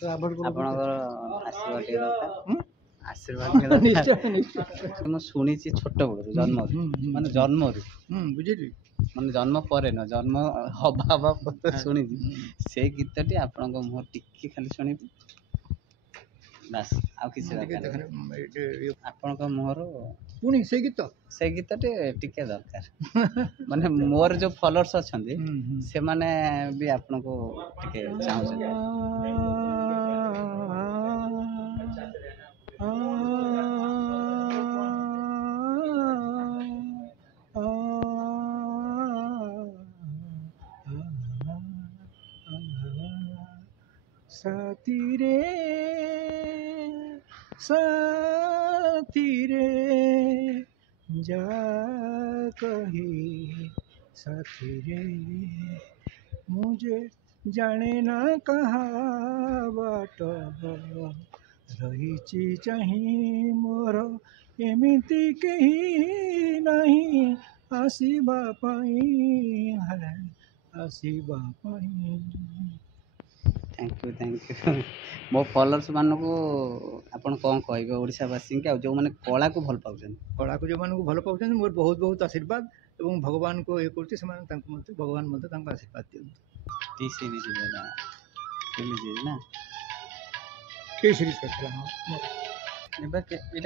ଆପଣଙ୍କର ଆଶୀର୍ବାଦ ଟିକେ ଦରକାର। ଆଶୀର୍ବାଦ ଟିକେ ଦରକାର। ନିଶ୍ଚୟ ମୁଁ ଶୁଣିଛି ଛୋଟ ବେଳରୁ ଜନ୍ମରୁ ମାନେ ଜନ୍ମରୁ ବୁଝିଲି ମାନେ ଜନ୍ମ ପରେ ନୁହଁ ଜନ୍ମ ହବା ଶୁଣିଛି ସେଇ ଗୀତଟି ଆପଣଙ୍କ ମୁହଁ ଟିକେ ଖାଲି ଶୁଣିବି ବାସ୍ ଆଉ କିଛି ଦରକାର ଆପଣଙ୍କ ମୁହଁରୁ ପୁଣି ସେଇ ଗୀତଟି ଟିକେ ଦରକାର ମାନେ ମୋର ଯୋଉ ଫଲୋଅର୍ସ ଅଛନ୍ତି ସେମାନେ ବି ଆପଣଙ୍କୁ ଟିକେ ଚାହୁଁଛନ୍ତି। साथी रे साथी रे जा कही साथी रे मुझे जाने ना कहाँ बाट रही चाही मोर एमिति कहीं नहीं आसीबा पाई है आसीबा पाई। थैंक यू मो फॉलोअर्स मानकू आपण कौन कहबे ओडिशावासी के जो मैंने कला को भल पाउछन कला को जो मानक भल पाउछन मोर बहुत बहुत आशीर्वाद एवं भगवान को ये करते भगवान मत आशीर्वाद दियंतु। टी सीरीज बोला रिलीज ना के सीरीज करथला एटा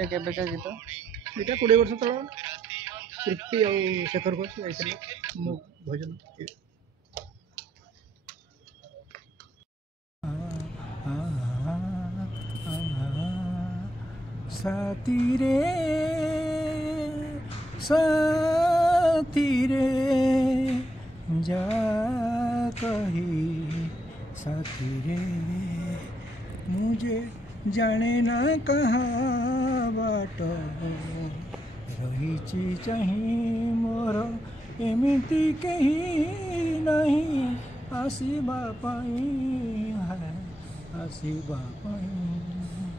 केबे का गीत एटा 20 वर्ष तळ तृप्ति और शेखर घोष ऐसे मो भजन साथी रे जा कही साथी रे मुझे जाने ना कहाँ बाट रही चाही मोर एमिति कहीं नहीं आसीबा पाई है आसीबा पाई।